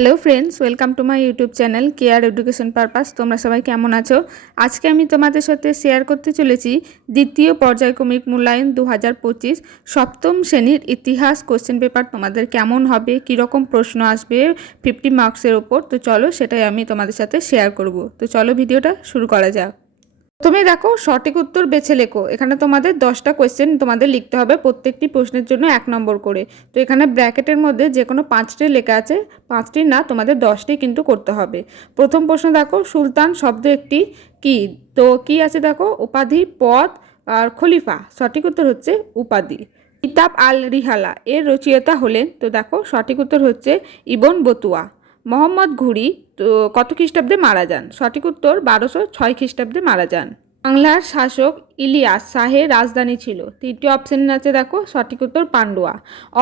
Hello friends, welcome to my YouTube channel care education purpose. তোমরা সবাই কেমন আছো? আজকে আমি তোমাদের সাথে শেয়ার করতে চলেছি দ্বিতীয় পর্যায়ক্রমিক মূল্যায়ন 2025 সপ্তম শ্রেণীর ইতিহাস কোশ্চেন পেপার তোমাদের কেমন হবে, কীরকম প্রশ্ন আসবে 50 মার্কসের ওপর। তো চলো সেটাই আমি তোমাদের সাথে শেয়ার করব। তো চলো ভিডিওটা শুরু করা যাক। প্রথমে দেখো সঠিক উত্তর বেছে লেখো। এখানে তোমাদের 10টা কোয়েশ্চেন তোমাদের লিখতে হবে, প্রত্যেকটি প্রশ্নের জন্য 1 নম্বর করে। তো এখানে ব্র্যাকেটের মধ্যে যে কোনো 5টি লেখা আছে, 5টি না তোমাদের 10টি কিন্তু করতে হবে। প্রথম প্রশ্ন দেখো, সুলতান শব্দ একটি কি? তো কি আছে দেখো, উপাধি, পদ আর খলিফা। সঠিক উত্তর হচ্ছে উপাধি। কিতাব আল রিহালা এর রচয়িতা হলেন, তো দেখো সঠিক উত্তর হচ্ছে ইবন বতুয়া। মোহাম্মদ ঘুরি তো কত খ্রিস্টাব্দে মারা যান? সঠিক উত্তর 1206 খ্রিস্টাব্দে মারা যান। বাংলার শাসক ইলিয়াস শাহের রাজধানী ছিল? 3টি অপশন আছে দেখো, সঠিক উত্তর পান্ডুয়া।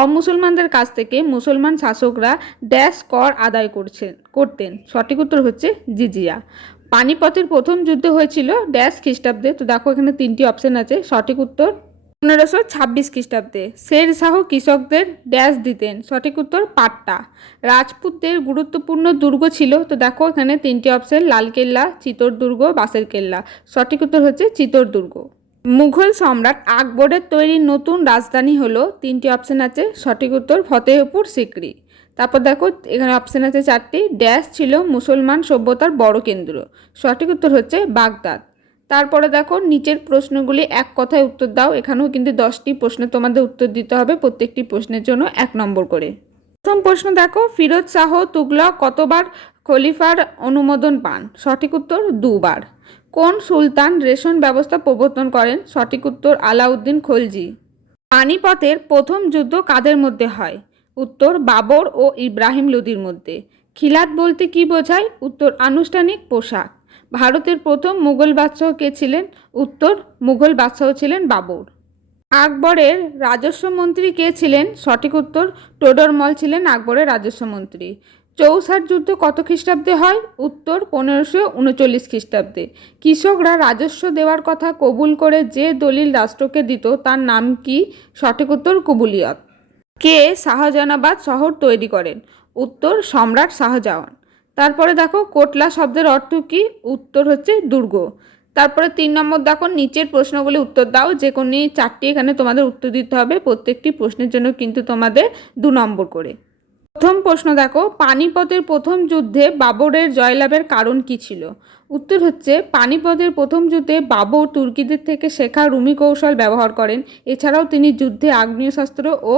অমুসলমানদের কাছ থেকে মুসলমান শাসকরা ড্যাশ কর আদায় করতেন? সঠিক উত্তর হচ্ছে জিজিয়া। পানিপথের প্রথম যুদ্ধ হয়েছিল ড্যাশ খ্রিস্টাব্দে? তো দেখো এখানে 3টি অপশন আছে, সঠিক উত্তর 1526 খ্রিস্টাব্দে। শের শাহ কৃষকদের ড্যাশ দিতেন? সঠিক উত্তর পাট্টা। রাজপুতদের গুরুত্বপূর্ণ দুর্গ ছিল? তো দেখো এখানে 3টি অপশন, লালকেল্লা, চিতোরদুর্গ, বাসের কেল্লা। সঠিক উত্তর হচ্ছে চিতোরদুর্গ। মুঘল সম্রাট আকবরের তৈরি নতুন রাজধানী হলো? 3টি অপশন আছে, সঠিক উত্তর ফতেহপুর সিকরি। তারপর দেখো এখানে অপশন আছে 4টি, ড্যাশ ছিল মুসলমান সভ্যতার বড় কেন্দ্র? সঠিক উত্তর হচ্ছে বাগদাদ। তারপরে দেখো নিচের প্রশ্নগুলি এক কথায় উত্তর দাও। এখানেও কিন্তু 10টি প্রশ্ন তোমাদের উত্তর দিতে হবে, প্রত্যেকটি প্রশ্নের জন্য 1 নম্বর করে। প্রথম প্রশ্ন দেখো, ফিরোজ শাহ তুগলক কতবার খলিফার অনুমোদন পান? সঠিক উত্তর 2 বার। কোন সুলতান রেশন ব্যবস্থা প্রবর্তন করেন? সঠিক উত্তর আলাউদ্দিন খলজি। পানিপথের প্রথম যুদ্ধ কাদের মধ্যে হয়? উত্তর বাবর ও ইব্রাহিম লোদির মধ্যে। খিলাত বলতে কি বোঝায়? উত্তর আনুষ্ঠানিক পোশাক। ভারতের প্রথম মুঘল বাদশাহ কে ছিলেন? উত্তর মুঘল বাদশাহ ছিলেন বাবর। আকবরের রাজস্ব মন্ত্রী কে ছিলেন? সঠিক উত্তর টোডরমল ছিলেন আকবরের রাজস্ব মন্ত্রী। চৌসার যুদ্ধ কত খ্রিস্টাব্দে হয়? উত্তর 1539 খ্রিস্টাব্দে। কৃষকরা রাজস্ব দেওয়ার কথা কবুল করে যে দলিল রাষ্ট্রকে দিত তার নাম কি? সঠিক উত্তর কুবুলিয়ত। কে শাহজাহানাবাদ শহর তৈরি করেন? উত্তর সম্রাট শাহজাহান। তারপরে দেখো কোটলা শব্দের অর্থ কি? উত্তর হচ্ছে দুর্গ। তারপরে 3 নম্বর দেখো, নিচের প্রশ্নগুলি উত্তর দাও। যে কোনো 4টি এখানে তোমাদের উত্তর দিতে হবে, প্রত্যেকটি প্রশ্নের জন্য কিন্তু তোমাদের 2 নম্বর করে। প্রথম প্রশ্ন দেখো, পানিপথের প্রথম যুদ্ধে বাবরের জয়লাভের কারণ কি ছিল? উত্তর হচ্ছে পানিপথের প্রথম যুদ্ধে বাবর তুর্কিদের থেকে শেখা রুমি কৌশল ব্যবহার করেন। এছাড়াও তিনি যুদ্ধে আগ্নেয়াস্ত্র ও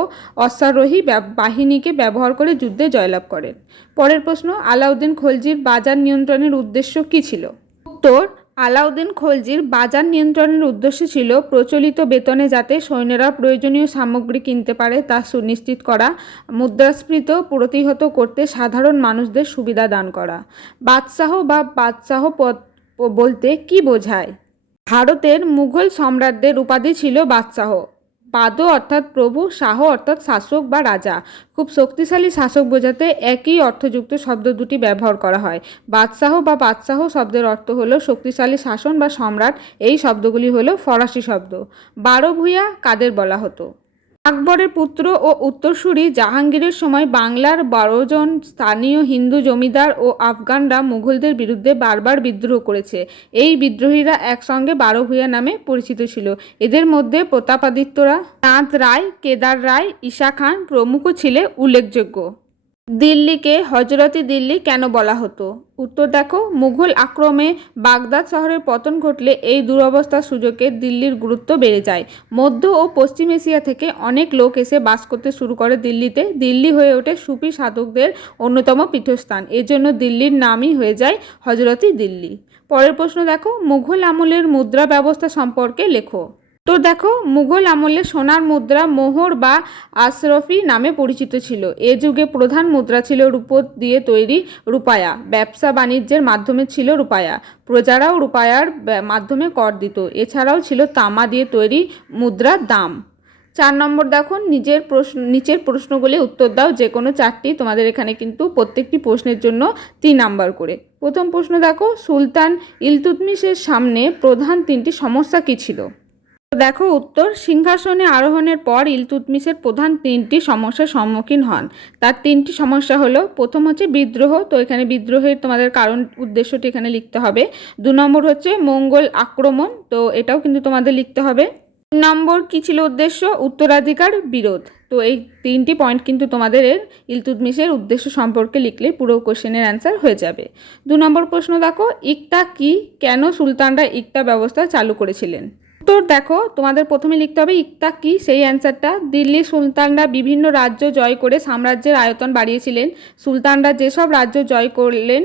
অশ্বারোহী বাহিনীকে ব্যবহার করে যুদ্ধে জয়লাভ করেন। পরের প্রশ্ন, আলাউদ্দিন খলজির বাজার নিয়ন্ত্রণের উদ্দেশ্য কী ছিল? উত্তর আলাউদ্দিন খলজির বাজার নিয়ন্ত্রণের উদ্দেশ্য ছিল প্রচলিত বেতনে যাতে সৈন্যরা প্রয়োজনীয় সামগ্রী কিনতে পারে তা সুনিশ্চিত করা, মুদ্রাস্ফীতি প্রতিহত করতে সাধারণ মানুষদের সুবিধা দান করা। বাদশাহ বা বাদশাহ পদ বলতে কি বোঝায়? ভারতের মুঘল সম্রাটদের উপাধি ছিল বাদশাহ। বাদো অর্থাৎ প্রভু, শাহ অর্থাৎ শাসক বা রাজা। খুব শক্তিশালী শাসক বোঝাতে একই অর্থযুক্ত শব্দ দুটি ব্যবহার করা হয়। বাদশাহ বা বাদশাহ শব্দের অর্থ হলো শক্তিশালী শাসন বা সম্রাট। এই শব্দগুলি হলো ফরাসি শব্দ। 12 ভূঁইয়া কাদের বলা হতো? আকবরের পুত্র ও উত্তরসূরি জাহাঙ্গীরের সময় বাংলার 12 জন স্থানীয় হিন্দু জমিদার ও আফগানরা মুঘলদের বিরুদ্ধে বারবার বিদ্রোহ করেছে। এই বিদ্রোহীরা একসঙ্গে 12 ভূঁইয়া নামে পরিচিত ছিল। এদের মধ্যে প্রতাপাদিত্যরা, চাঁদ রায়, কেদার রায়, ঈশা খান প্রমুখ ছিলেন উল্লেখযোগ্য। দিল্লিকে হজরতি দিল্লি কেন বলা হতো? উত্তর দেখো, মুঘল আক্রমণে বাগদাদ শহরের পতন ঘটলে এই দুরবস্থার সুযোগে দিল্লির গুরুত্ব বেড়ে যায়। মধ্য ও পশ্চিম এশিয়া থেকে অনেক লোক এসে বাস করতে শুরু করে দিল্লিতে। দিল্লি হয়ে ওঠে সুফি সাধকদের অন্যতম পীঠস্থান। এজন্য দিল্লির নামই হয়ে যায় হজরতি দিল্লি। পরের প্রশ্ন দেখো, মুঘল আমলের মুদ্রা ব্যবস্থা সম্পর্কে লেখো। তো দেখো, মুঘল আমলে সোনার মুদ্রা মোহর বা আশরফি নামে পরিচিত ছিল। এ যুগে প্রধান মুদ্রা ছিল রূপো দিয়ে তৈরি রূপায়া। ব্যবসা বাণিজ্যের মাধ্যমে ছিল রূপায়া। প্রজারাও রূপায়ার মাধ্যমে কর দিত। এছাড়াও ছিল তামা দিয়ে তৈরি মুদ্রার দাম। 4 নম্বর দেখো, নিচের প্রশ্নগুলি উত্তর দাও। যে কোনো 4টি তোমাদের এখানে কিন্তু প্রত্যেকটি প্রশ্নের জন্য 3 নাম্বার করে। প্রথম প্রশ্ন দেখো, সুলতান ইলতুৎমিশের সামনে প্রধান 3টি সমস্যা কী ছিল? তো দেখো উত্তর, সিংহাসনে আরোহণের পর ইলতুৎমিশের প্রধান 3টি সমস্যার সম্মুখীন হন। তার 3টি সমস্যা হলো, প্রথম হচ্ছে বিদ্রোহ, তো এখানে বিদ্রোহের তোমাদের কারণ উদ্দেশ্যটি এখানে লিখতে হবে। 2 নম্বর হচ্ছে মঙ্গল আক্রমণ, তো এটাও কিন্তু তোমাদের লিখতে হবে। 3 নম্বর কী ছিল উদ্দেশ্য, উত্তরাধিকার বিরোধ। তো এই 3টি পয়েন্ট কিন্তু তোমাদের ইলতুৎমিশের উদ্দেশ্য সম্পর্কে লিখলে পুরো কোশ্চেনের অ্যান্সার হয়ে যাবে। 2 নম্বর প্রশ্ন দেখো, ইকতা কি, কেন সুলতানরা ইকতা ব্যবস্থা চালু করেছিলেন? উত্তর দেখো তোমাদের প্রথমে লিখতে হবে ইকতা কি, সেই অ্যান্সারটা। দিল্লি সুলতানরা বিভিন্ন রাজ্য জয় করে সাম্রাজ্যের আয়তন বাড়িয়েছিলেন। সুলতানরা যেসব রাজ্য জয় করলেন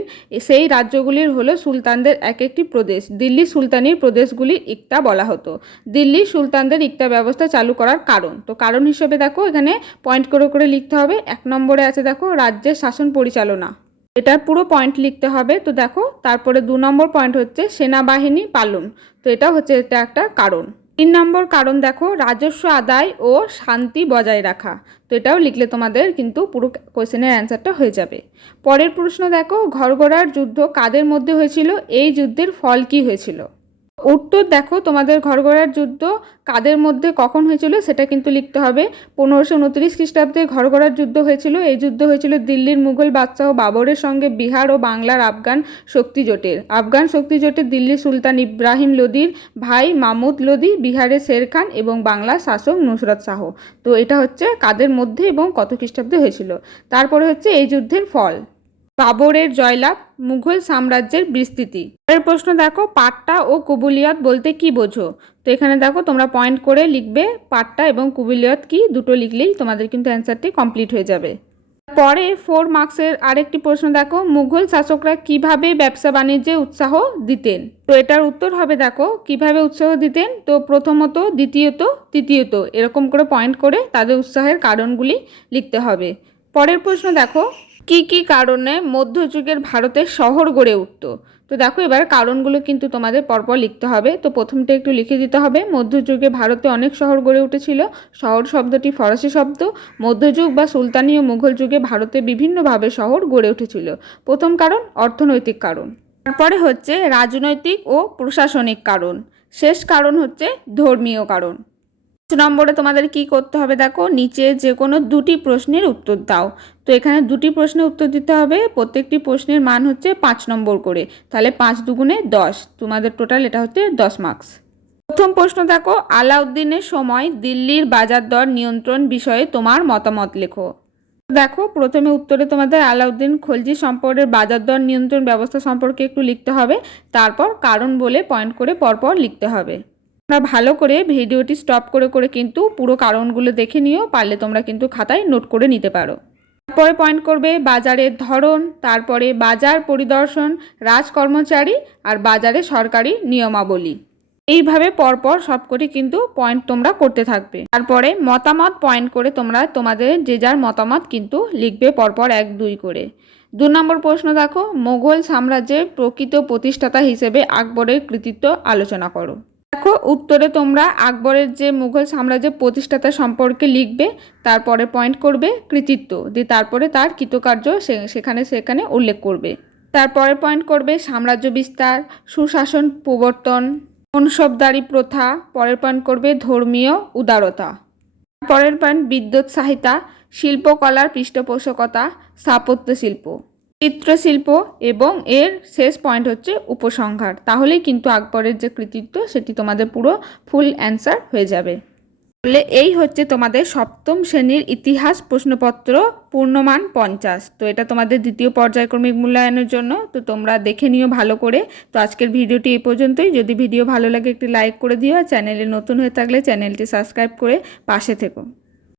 সেই রাজ্যগুলির হলো সুলতানদের এক একটি প্রদেশ। দিল্লি সুলতানির প্রদেশগুলি ইকতা বলা হতো। দিল্লি সুলতানদের ইকতা ব্যবস্থা চালু করার কারণ, তো কারণ হিসেবে দেখো এখানে পয়েন্ট করে করে লিখতে হবে। 1 নম্বরে আছে দেখো রাজ্যের শাসন পরিচালনা, এটার পুরো পয়েন্ট লিখতে হবে। তো দেখো তারপরে 2 নম্বর পয়েন্ট হচ্ছে সেনাবাহিনী পালন, তো এটা হচ্ছে এটা একটা কারণ। 3 নম্বর কারণ দেখো রাজস্ব আদায় ও শান্তি বজায় রাখা, তো এটাও লিখলে তোমাদের কিন্তু পুরো কোশ্চেনের অ্যান্সারটা হয়ে যাবে। পরের প্রশ্ন দেখো, ঘরগড়ার যুদ্ধ কাদের মধ্যে হয়েছিল, এই যুদ্ধের ফল কি হয়েছিল? উত্তর দেখো তোমাদের ঘরগড়ার যুদ্ধ কাদের মধ্যে কখন হয়েছিল সেটা কিন্তু লিখতে হবে। 1529 খ্রিস্টাব্দে ঘরগড়ার যুদ্ধ হয়েছিল। এই যুদ্ধ হয়েছিল দিল্লির মুঘল বাদশাহ বাবরের সঙ্গে বিহার ও বাংলার আফগান শক্তি জোটের। আফগান শক্তি জোটে দিল্লি সুলতান ইব্রাহিম লোদির ভাই মামুদ লোদি, বিহারের শের খান এবং বাংলার শাসক নুসরত শাহ। তো এটা হচ্ছে কাদের মধ্যে এবং কত খ্রিস্টাব্দে হয়েছিল। তারপরে হচ্ছে এই যুদ্ধের ফল, বাবরের জয়লাভ, মুঘল সাম্রাজ্যের বিস্তৃতি। পরের প্রশ্ন দেখো, পাট্টা ও কুবুলিয়ত বলতে কি বোঝো? তো এখানে দেখো তোমরা পয়েন্ট করে লিখবে পাট্টা এবং কুবুলিয়ত কি, দুটো লিখলেই তোমাদের কিন্তু অ্যান্সারটি কমপ্লিট হয়ে যাবে। পরে 4 মার্কসের আরেকটি প্রশ্ন দেখো, মুঘল শাসকরা কিভাবে ব্যবসা বাণিজ্যে উৎসাহ দিতেন? তো এটার উত্তর হবে দেখো কিভাবে উৎসাহ দিতেন, তো প্রথমত, দ্বিতীয়ত, তৃতীয়ত, এরকম করে পয়েন্ট করে তাদের উৎসাহের কারণগুলি লিখতে হবে। পরের প্রশ্ন দেখো, কি কি কারণে মধ্যযুগের ভারতের শহর গড়ে উঠত? তো দেখো এবার কারণগুলো কিন্তু তোমাদের পরপর লিখতে হবে। তো প্রথমটা একটু লিখে দিতে হবে, মধ্যযুগে ভারতে অনেক শহর গড়ে উঠেছিল। শহর শব্দটি ফরাসি শব্দ। মধ্যযুগ বা সুলতানি ও মুঘল যুগে ভারতে বিভিন্নভাবে শহর গড়ে উঠেছিল। প্রথম কারণ অর্থনৈতিক কারণ, তারপরে হচ্ছে রাজনৈতিক ও প্রশাসনিক কারণ, শেষ কারণ হচ্ছে ধর্মীয় কারণ। 5 নম্বরে তোমাদের কি করতে হবে দেখো, নিচে যে কোনো 2টি প্রশ্নের উত্তর দাও। তো এখানে 2টি প্রশ্নের উত্তর দিতে হবে, প্রত্যেকটি প্রশ্নের মান হচ্ছে 5 নম্বর করে, তাহলে 5 দুগুণে 10, তোমাদের টোটাল এটা হচ্ছে 10 মার্কস। প্রথম প্রশ্ন দেখো, আলাউদ্দিনের সময় দিল্লির বাজার দর নিয়ন্ত্রণ বিষয়ে তোমার মতামত লেখো। দেখো প্রথমে উত্তরে তোমাদের আলাউদ্দিন খলজি সম্পর্কের বাজার দর নিয়ন্ত্রণ ব্যবস্থা সম্পর্কে একটু লিখতে হবে, তারপর কারণ বলে পয়েন্ট করে পরপর লিখতে হবে। তোমরা ভালো করে ভিডিওটি স্টপ করে করে কিন্তু পুরো কারণগুলো দেখে নিও, পারলে তোমরা কিন্তু খাতায় নোট করে নিতে পারো। তারপরে পয়েন্ট করবে বাজারের ধরন, তারপরে বাজার পরিদর্শন, রাজকর্মচারী আর বাজারে সরকারি নিয়মাবলী। এইভাবে পরপর সবকটি কিন্তু পয়েন্ট তোমরা করতে থাকবে। তারপরে মতামত পয়েন্ট করে তোমরা তোমাদের যে যার মতামত কিন্তু লিখবে পরপর 1, 2 করে। 2 নম্বর প্রশ্ন দেখো, মোগল সাম্রাজ্যের প্রকৃত প্রতিষ্ঠাতা হিসেবে আকবরের কৃতিত্ব আলোচনা করো। দেখো উত্তরে তোমরা আকবরের যে মুঘল সাম্রাজ্যের প্রতিষ্ঠাতা সম্পর্কে লিখবে, তারপরে পয়েন্ট করবে কৃতিত্ব, দিয়ে তারপরে তার কৃতকার্য সেখানে উল্লেখ করবে। তারপরে পয়েন্ট করবে সাম্রাজ্য বিস্তার, সুশাসন প্রবর্তন, মনসবদারি প্রথা। পরের পয়েন্ট করবে ধর্মীয় উদারতা। পরের পয়েন্ট বিদ্যুৎ সাহিতা, শিল্পকলার পৃষ্ঠপোষকতা, স্থাপত্য শিল্প, চিত্রশিল্প এবং এর শেষ পয়েন্ট হচ্ছে উপসংহার। তাহলেই কিন্তু আকবরের যে কৃতিত্ব সেটি তোমাদের পুরো ফুল অ্যান্সার হয়ে যাবে। তাহলে এই হচ্ছে তোমাদের 7ম শ্রেণীর ইতিহাস প্রশ্নপত্র পূর্ণমান 50। তো এটা তোমাদের দ্বিতীয় পর্যায়ক্রমিক মূল্যায়নের জন্য, তো তোমরা দেখে নিও ভালো করে। তো আজকের ভিডিওটি এই পর্যন্তই। যদি ভিডিও ভালো লাগে একটি লাইক করে দিও, আর চ্যানেলে নতুন হয়ে থাকলে চ্যানেলটি সাবস্ক্রাইব করে পাশে থেকো।